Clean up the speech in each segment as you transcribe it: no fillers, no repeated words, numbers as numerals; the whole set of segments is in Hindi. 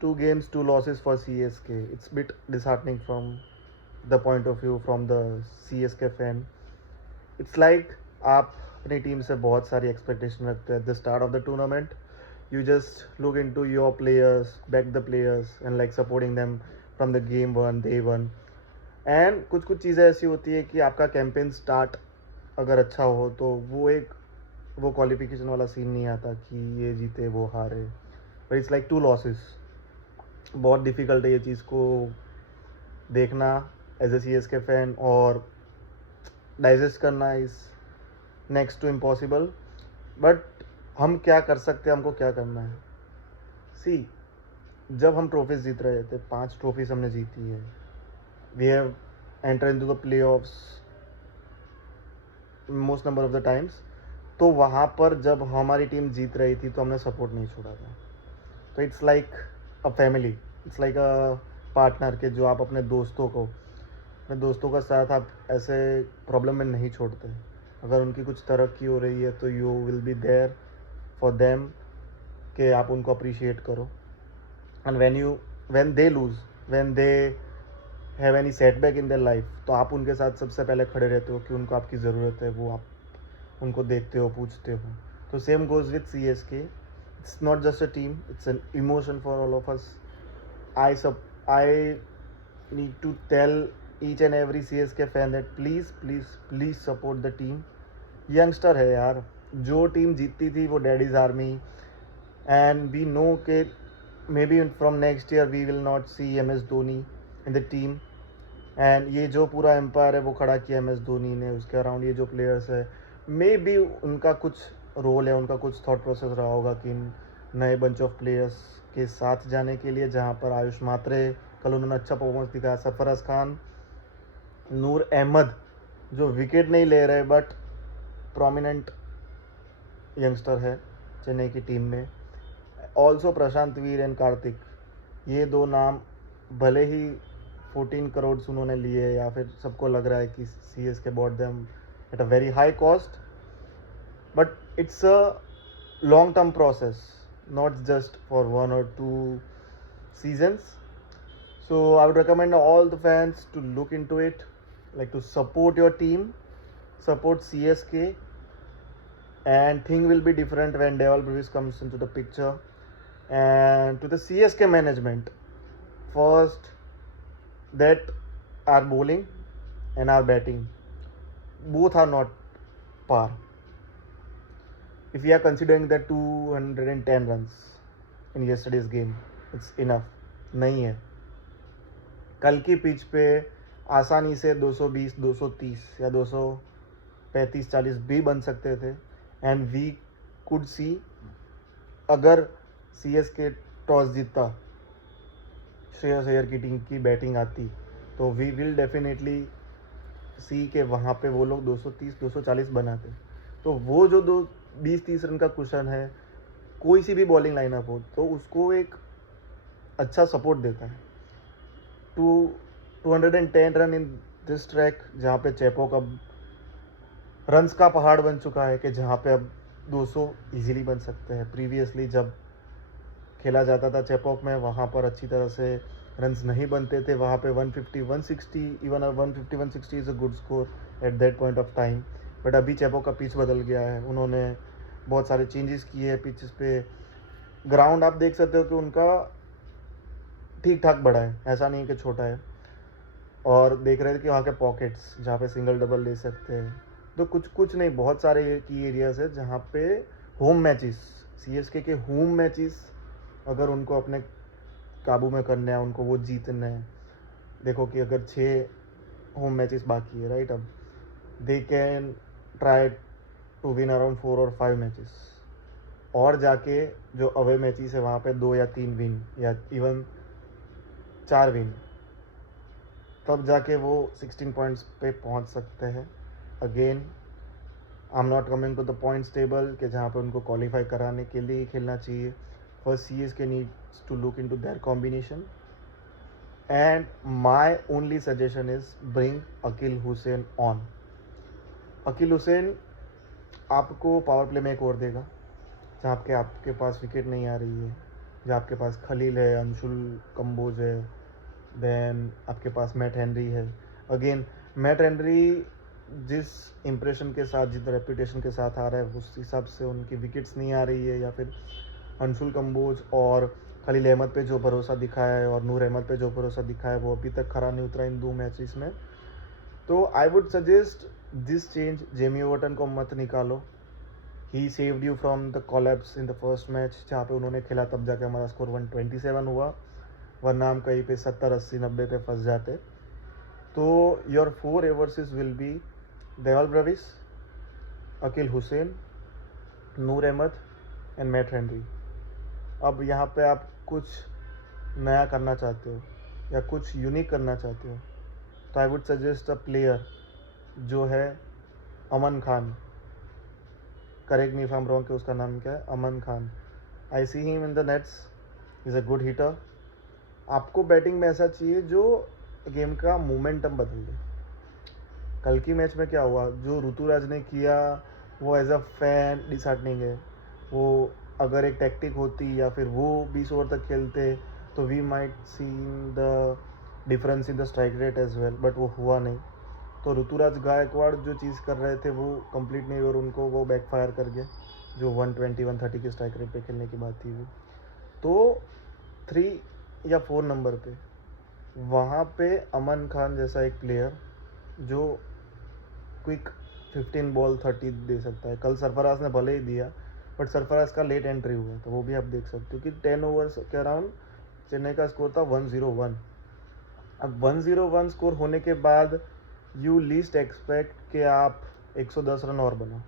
2 games, 2 losses for CSK. It's a bit disheartening from the point of view from the CSK fan. It's like आप अपनी टीम से बहुत सारी एक्सपेक्टेशन रखते हैं at the start of the tournament. You just look into your players, back the players and like supporting them from the game one, day one. And कुछ कुछ चीज़ें ऐसी होती है कि आपका कैंपेन स्टार्ट अगर अच्छा हो तो वो क्वालिफिकेशन वाला सीन नहीं आता कि ये जीते वो हारे, बट इट्स लाइक 2 लॉसेस. बहुत डिफ़िकल्ट है ये चीज़ को देखना एज ए CSK फैन, और डाइजेस्ट करना is next to impossible. But हम क्या कर सकते हैं, हमको क्या करना है. सी, जब हम ट्रॉफीज जीत रहे थे, 5 ट्रॉफीज हमने जीती है. We have enter into the playoffs most number of the times. तो वहाँ पर जब हमारी टीम जीत रही थी तो हमने सपोर्ट नहीं छोड़ा था. तो it's like a family, it's like a partner के जो आप अपने दोस्तों का साथ आप ऐसे प्रॉब्लम में नहीं छोड़ते. अगर उनकी कुछ तरक्की हो रही है तो you will be there for them, कि आप उनको अप्रिशिएट करो. And when they lose, when they have any setback in their life, तो आप उनके साथ सबसे पहले खड़े रहते हो कि उनको आपकी ज़रूरत है, वो आप उनको देखते हो, पूछते हो. तो same goes with CSK. It's not just a team, it's an emotion for all of us. I need to tell each and every CSK fan that please support the team. Youngster है यार. जो टीम जीतती थी वो daddies army, and we know के maybe from next year we will not see MS Dhoni in the team. And ये जो पूरा एम्पायर है वो खड़ा किया MS धोनी ने, उसके अराउंड ये जो प्लेयर्स है, मे बी उनका कुछ रोल है, उनका कुछ थॉट प्रोसेस रहा होगा कि नए बंच ऑफ प्लेयर्स के साथ जाने के लिए, जहाँ पर आयुष मात्रे, कल उन्होंने अच्छा परफॉर्मेंस दिखाया, सरफराज खान, नूर अहमद जो विकेट नहीं ले रहे बट प्रोमिनेंट यंगस्टर है चेन्नई की टीम में. Also Prashant Veer and Kartik, ये 2 नाम भले ही 14 करोड़ उन्होंने लिए, या फिर सबको लग रहा है कि CSK bot them at a very high cost, but it's a long term process, not just for 1 or 2 seasons. So I would recommend all the fans to look into it, like to support your team, support CSK, and thing will be different when Deval Brewis comes into the picture. And to the CSK management, first, that our bowling and our batting both are not par. If we are considering that 210 runs in yesterday's game, it's enough. नहीं है. कल की पिच पे आसानी से 220, 230 या 235, 40 भी बन सकते थे. एंड वी कुड सी, अगर CSK टॉस जीतता, श्रेयस अय्यर की टीम की बैटिंग आती, तो वी विल डेफिनेटली सी के वहाँ पे वो लोग 230, 240 बनाते. तो वो जो 20-30 रन का कुशन है, कोई सी भी बॉलिंग लाइनअप हो तो उसको एक अच्छा सपोर्ट देता है. 210 रन इन दिस ट्रैक, जहाँ पे चेपॉक अब रन्स का पहाड़ बन चुका है, कि जहाँ पे अब 200 इजीली बन सकते हैं. प्रीवियसली जब खेला जाता था चेपॉक में, वहाँ पर अच्छी तरह से रन्स नहीं बनते थे. वहाँ पे 150, 160, even 150, 160 is a good score at that point of time. But अभी चेपॉक का पिच बदल गया है, उन्होंने बहुत सारे चेंजेस किए हैं पिचेस पे. ग्राउंड आप देख सकते हो कि उनका ठीक ठाक बड़ा है, ऐसा नहीं कि छोटा है. और देख रहे थे कि वहाँ के पॉकेट्स जहाँ पे सिंगल डबल ले सकते हैं, तो कुछ नहीं, बहुत सारे की एरियाज है जहाँ पे होम मैचेस, CSK के होम मैचेस अगर उनको अपने काबू में करने हैं, उनको वो जीतने हैं. देखो कि अगर 6 होम मैचेस बाकी है, राइट, अब they can try to win around 4 और 5 मैचेस, और जाके जो अवे मैचेस है वहाँ पे 2 या 3 विन, या इवन 4 विन, तब जाके वो 16 पॉइंट्स पे पहुँच सकते हैं. Again I am not coming to the points table कि जहाँ पे उनको क्वालिफाई कराने के लिए खेलना चाहिए. First CSK needs to look into their combination. And my only suggestion is bring Akeal Hosein on. Akeal Hosein आपको पावर प्ले में एक और देगा, जहाँ आपके पास विकेट नहीं आ रही है. जो आपके पास खलील है, अंशुल कंबोज है, देन आपके पास मैट हेनरी है. अगेन मैट हेनरी जिस इम्प्रेशन के साथ, जिस रेपुटेशन के साथ आ रहा है, उस हिसाब से उनकी विकेट्स नहीं आ रही है. या फिर अंशुल कंबोज और खलील अहमद पे जो भरोसा दिखाया है और नूर अहमद पे जो भरोसा दिखाया है, वो अभी तक खरा नहीं उतरा इन 2 मैचेस में. तो I would suggest this change. Jamie Overton को मत निकालो. He saved you from the collapse in the first match जहाँ पे उन्होंने खेला, तब जाके हमारा स्कोर 127 हुआ, वरना हम कहीं पे 70, 80, 90 पे फंस जाते. तो your 4 overseas will be Dewald Brevis, Akeal Hosein, Noor Ahmad and Matt Henry. अब यहाँ पे आप कुछ नया करना चाहते हो या कुछ यूनिक करना चाहते हो, तो I would suggest a player जो है Aman Khan. Correct me if I am wrong कि उसका नाम क्या है, Aman Khan. I see him in the nets, is a good hitter. आपको बैटिंग में ऐसा चाहिए जो गेम का मोमेंटम बदल दे. कल की मैच में क्या हुआ, जो ऋतुराज ने किया वो एज अ फैन डिसहार्टनिंग है. वो अगर एक टैक्टिक होती या फिर वो 20 ओवर तक खेलते तो we might see the difference in the strike rate as well, but वो हुआ नहीं. तो ऋतुराज गायकवाड़ जो चीज़ कर रहे थे वो कंप्लीट नहीं, और उनको वो बैकफायर कर गया. जो 120, 130 की स्ट्राइक रेट पे खेलने की बात थी वो. तो 3 या 4 नंबर पे वहाँ पे अमन खान जैसा एक प्लेयर जो क्विक 15 बॉल 30 दे सकता है. कल सरफराज ने भले ही दिया, बट सरफराज का लेट एंट्री हुआ, तो वो भी आप देख सकते हो कि 10 ओवर्स के अराउंड चेन्नई का स्कोर था 101. अब 101 स्कोर होने के बाद यू लीस्ट एक्सपेक्ट कि आप 110 रन और बनाओ,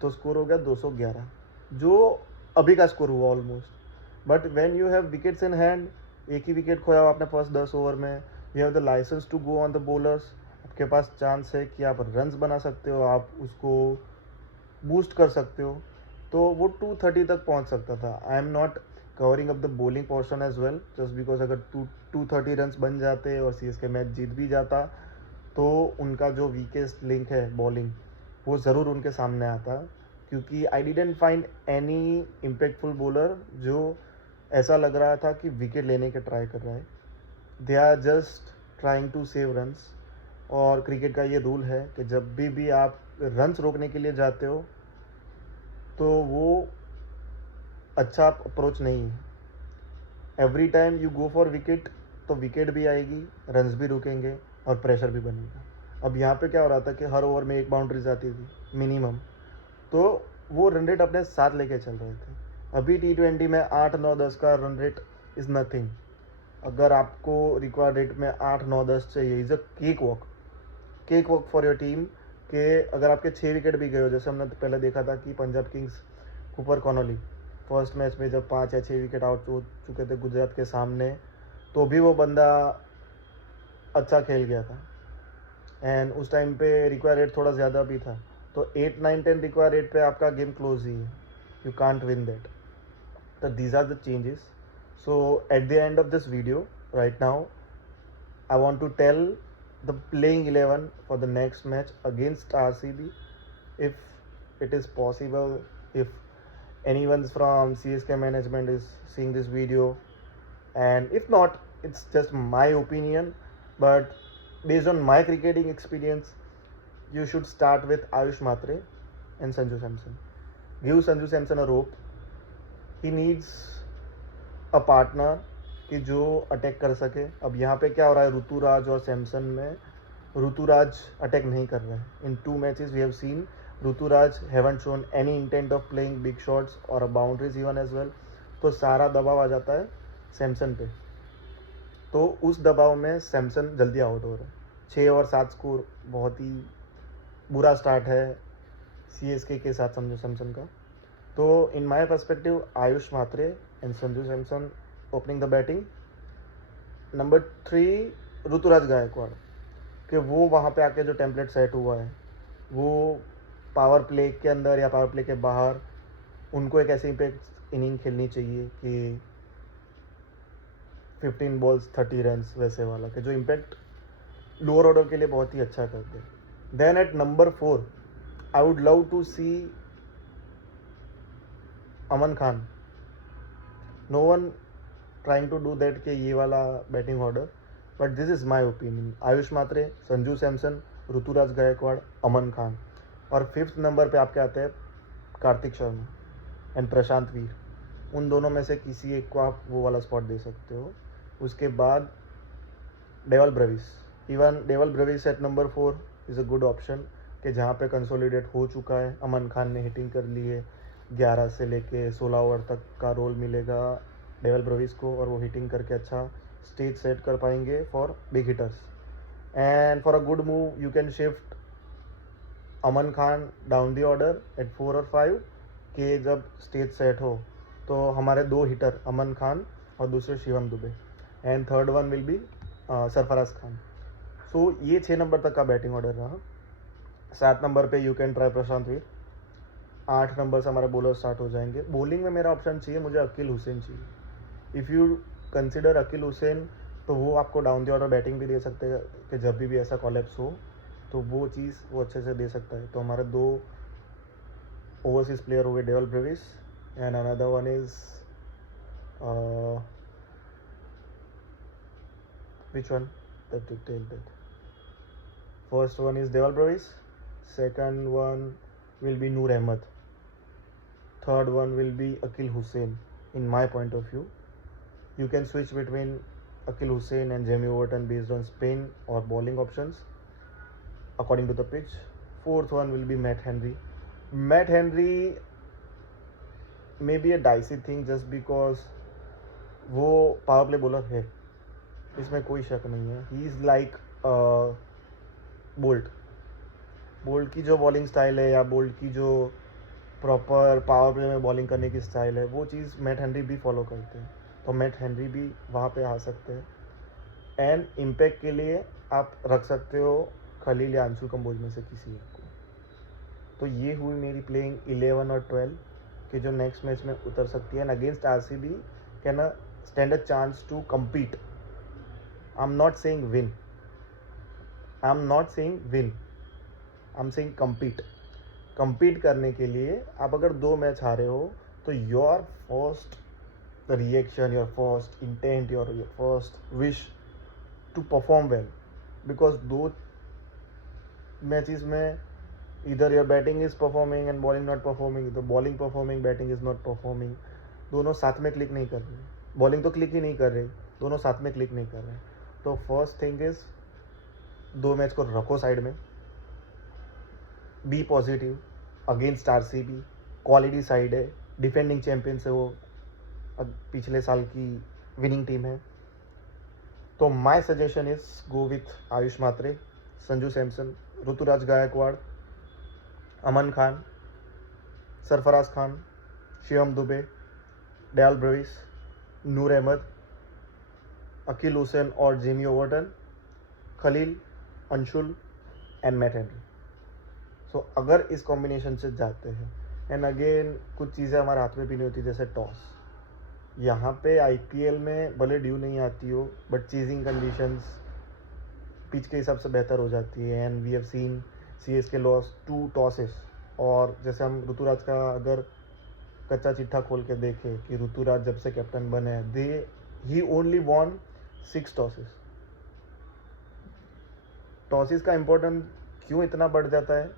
तो स्कोर हो गया 211, जो अभी का स्कोर हुआ almost. But when you have wickets in hand, एक ही विकेट खोया आपने फर्स्ट 10 ओवर में, you have the licence to go on the bowlers. आपके पास चांस है कि आप रन्स बना सकते हो, आप उसको बूस्ट कर सकते हो. तो वो 230 तक पहुंच सकता था. I am not covering up the bowling portion as well, just because अगर 230 रन्स बन जाते और CSK मैच जीत भी जाता, तो उनका जो वीकेस्ट लिंक है बॉलिंग, वो ज़रूर उनके सामने आता. क्योंकि I didn't find any impactful bowler जो ऐसा लग रहा था कि विकेट लेने के ट्राई कर रहा है. They are just trying to save runs. और क्रिकेट का ये रूल है कि जब भी आप रन्स रोकने के लिए जाते हो, तो वो अच्छा अप्रोच नहीं है. Every time you go for wicket, तो विकेट भी आएगी, रन्स भी रुकेंगे और प्रेशर भी बनेगा. अब यहाँ पे क्या हो रहा था कि हर ओवर में 1 बाउंड्रीज आती थी मिनिमम, तो वो रन रेट अपने साथ लेके चल रहे थे. अभी T20 में 8, 9, 10 का रन रेट इज़ नथिंग. अगर आपको रिक्वायर्ड रेट में 8, 9, 10 चाहिए, is a cake walk for your team. के अगर आपके 6 विकेट भी गए हो, जैसे हमने पहले देखा था कि Punjab Kings Cooper Connolly first match में जब 5 या 6 विकेट आउट हो चुके थे गुजरात के सामने, तो भी वो बंदा अच्छा खेल गया था. एंड उस टाइम पे रिक्वायर रेट थोड़ा ज़्यादा भी था. तो 8, 9, 10 रिक्वायर रेट पे आपका गेम क्लोज ही है. You can't win that. तो these are the changes. So at the end of this video right now, I want to tell the playing 11 for the next match against RCB. If it is possible, if anyone from CSK management is seeing this video, and if not, it's just my opinion, but based on my cricketing experience, you should start with Ayush Matre and Sanju Samson. Give Sanju Samson a rope. He needs a partner कि जो अटैक कर सके. अब यहाँ पे क्या हो रहा है, ऋतुराज और सैमसन में ऋतुराज अटैक नहीं कर रहा है. In 2 matches we have seen Ruturaj haven't shown any intent of playing big shots और बाउंड्रीज इवन एज वेल. तो सारा दबाव आ जाता है सैमसन पे. तो उस दबाव में सैमसन जल्दी आउट हो रहा है. 6 और 7 स्कोर बहुत ही बुरा स्टार्ट है CSK के साथ संजू सैमसन का. तो in my perspective, Ayush Mhatre and Sanju Samson opening the batting. Number 3 Ruturaj Gaikwad, कि वो वहाँ पे आके जो टेम्पलेट सेट हुआ है, वो पावर प्ले के अंदर या पावर प्ले के बाहर उनको एक ऐसी इम्पैक्ट इनिंग खेलनी चाहिए कि 15 बॉल्स 30 रन्स वैसे वाला, कि जो इम्पैक्ट लोअर ऑर्डर के लिए बहुत ही अच्छा कर दे. Then at number 4 I would love to see Aman Khan. No one trying to do that कि ये वाला batting order, but this is my opinion. Ayush Mhatre, Sanju Samson, Ruturaj Gaikwad, Aman Khan, और 5th नंबर पे आपके आते हैं कार्तिक शर्मा एंड प्रशांत वीर। उन दोनों में से किसी एक को आप वो वाला स्पॉट दे सकते हो। उसके बाद Dewald Brevis, even Dewald Brevis at number 4 is a good option कि जहाँ पे कंसोलिडेट हो चुका है। अमन खान ने हिटिंग कर ली है, 11 से लेके 16 ओवर तक का रोल मिलेगा डेवल ब्रेविस को, और वो हिटिंग करके अच्छा स्टेज सेट कर पाएंगे for big hitters. And for a good move you can shift Aman Khan down the order at 4 और 5 के जब स्टेज सेट हो तो हमारे 2 हिटर अमन खान और दूसरे Shivam Dube, and third one will be Sarfaraz Khan. So ये 6 नंबर तक का बैटिंग ऑर्डर रहा। 7 नंबर पे you can try Prashant Veer. 8 number से हमारे बॉलर स्टार्ट हो जाएंगे। बॉलिंग में मेरा ऑप्शन चाहिए, मुझे अकील हुसैन चाहिए। If you consider Akeal Hosein तो वो आपको डाउन द ऑर्डर बैटिंग भी दे सकते हैं कि जब भी ऐसा कॉलेप्स हो तो वो चीज़ वो अच्छे से दे सकता है। तो हमारे 2 ओवरसीज प्लेयर हुए devil Brevis, and another one is which one that you tell that first one is Deval Bravis, second one will be Noor Ahmed, third one will be Akil Hussain. In my point of view, you can switch between Akil Hussain and Jamie Overton based on spin or bowling options according to the pitch. Fourth one will be Matt Henry. Matt Henry may be a dicey thing just because वो पावर प्ले बॉलर है, इसमें कोई शक नहीं है। ही इज़ लाइक बोल्ट की जो बॉलिंग स्टाइल है या बोल्ट की जो प्रॉपर पावर प्ले में बॉलिंग करने की स्टाइल है वो चीज़ मैट हेनरी भी फॉलो करते हैं, तो मैट हेनरी भी वहाँ पे आ सकते हैं। एंड इम्पैक्ट के लिए आप रख सकते हो खलील या अंशु कंबोज में से किसी एक को। तो ये हुई मेरी प्लेइंग 11 और 12 कि जो नेक्स्ट मैच में उतर सकती है and against RCB can stand a chance to compete. I'm not saying win. I'm saying compete. Compete करने के लिए आप अगर 2 मैच हारे हो तो your first reaction, your first intent, your first wish to perform well, because 2 matches में either your batting is performing and bowling not performing, the bowling performing, batting is not performing, दोनों साथ में क्लिक नहीं कर रहे, बॉलिंग तो क्लिक ही नहीं कर रही, दोनों साथ में क्लिक नहीं कर रहे। तो फर्स्ट थिंग इज 2 मैच को रखो साइड में, be positive against RCB, quality side है, डिफेंडिंग चैंपियन से वो पिछले साल की विनिंग टीम है। तो my suggestion is go with Ayush Mhatre, Sanju Samson, Ruturaj Gaikwad, Aman Khan, Sarfaraz Khan, Shivam Dube, Dewald Brevis, Noor Ahmad, Akeal Hosein और Jamie Overton, Khaleel, Anshul and Matt Henry. So अगर इस कॉम्बिनेशन से जाते हैं, एंड अगेन कुछ चीज़ें हमारे हाथ में भी नहीं होती, जैसे टॉस। यहाँ पे आईपीएल में भले ड्यू नहीं आती हो बट चेजिंग कंडीशंस पिच के हिसाब से बेहतर हो जाती है, and we have seen CSK loss 2 tosses. और जैसे हम ऋतुराज का अगर कच्चा चिट्ठा खोल के देखें कि ऋतुराज जब से कैप्टन बने ही ओनली वॉन 6 टॉसेस। टॉसेस का इम्पोर्टेंस क्यों इतना बढ़ जाता है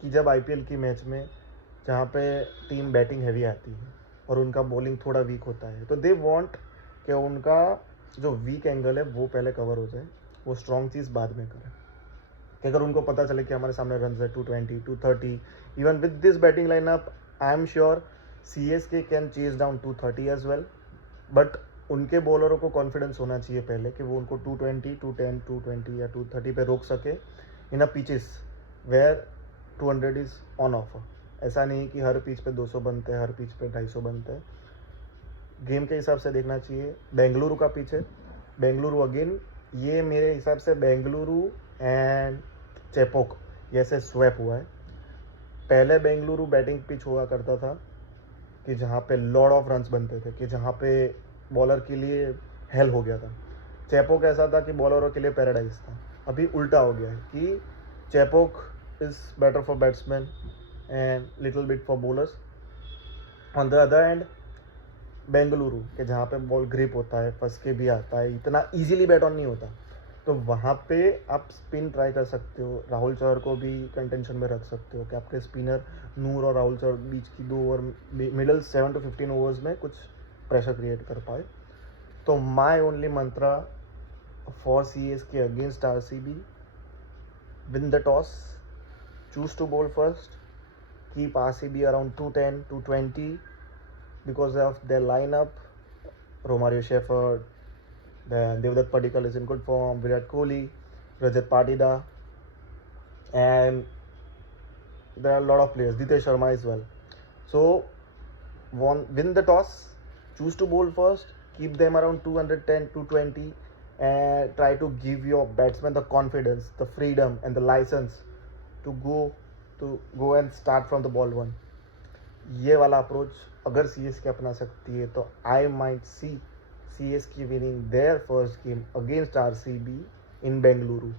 कि जब आईपीएल की मैच में जहाँ पे टीम बैटिंग हैवी आती है और उनका बॉलिंग थोड़ा वीक होता है, तो दे वांट कि उनका जो वीक एंगल है वो पहले कवर हो जाए, वो स्ट्रॉन्ग चीज़ बाद में करें। कि अगर उनको पता चले कि हमारे सामने रन है 220, 230, even with this batting lineup I am sure CSK can chase down 230 as well, but उनके बॉलरों को कॉन्फिडेंस होना चाहिए पहले कि वो उनको 220, 210, 220 या 230 पे रोक सके in a pitches where 200 is on offer. ऐसा नहीं कि हर पिच पे 200 बनते हैं, हर पिच पे 250 बनते हैं। गेम के हिसाब से देखना चाहिए। बेंगलुरु का पिच है, बेंगलुरु अगेन, ये मेरे हिसाब से बेंगलुरु एंड चेपोक ऐसे स्वैप हुआ है। पहले बेंगलुरु बैटिंग पिच हुआ करता था कि जहाँ पे लॉर्ड ऑफ रन्स बनते थे, कि जहाँ पे बॉलर के लिए हेल हो गया था। चेपोक ऐसा था कि बॉलरों के लिए पैराडाइज था। अभी उल्टा हो गया है कि Chepauk is better for batsman and little bit for bowlers. On the other and Bengaluru के जहाँ पे बॉल ग्रिप होता है, फंस के भी आता है, इतना इजीली बैट ऑन नहीं होता, तो वहाँ पे आप स्पिन ट्राई कर सकते हो। राहुल चौहर को भी कंटेंशन में रख सकते हो कि आपके स्पिनर नूर और राहुल चौहर बीच की 2 ओवर, मिडल 7 to 15 ओवर्स में कुछ प्रेशर क्रिएट कर पाए। तो my only Mantra for CSK against RCB, win the toss, choose to bowl first, keep RCB around 210, 220 because of their lineup. Romario Shepherd, then Devdutt Padikkal is in good form, Virat Kohli, Rajat Patida, and there are a lot of players, Ditesh Sharma as well. So win the toss, choose to bowl first, keep them around 210, 220, and try to give your batsmen the confidence, the freedom, and the license to go and start from the ball one. ये वाला अप्रोच अगर CSK अपना सकती है तो I might see CSK winning their first game against RCB in Bengaluru.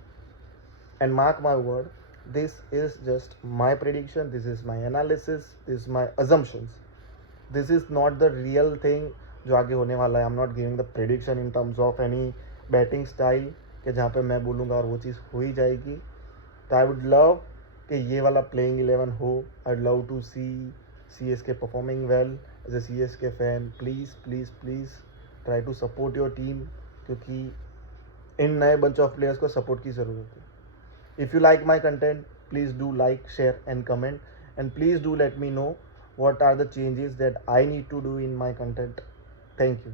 And mark my word, this is just my prediction, this is my analysis, this is my assumptions. This is not the real thing जो आगे होने वाला है. I'm not giving the prediction in terms of any batting style कि जहाँ पे मैं बोलूँगा और वो चीज़ हो ही जाएगी. तो आई वुड लव कि ये वाला प्लेइंग 11 हो. I love to see CSK performing well. As a CSK fan, please please please try to support your team, क्योंकि इन नए बंच ऑफ प्लेयर्स को सपोर्ट की ज़रूरत है. If you like my content, please do like, share and comment, and please do let me know what are the changes that I need to do in my content. Thank you.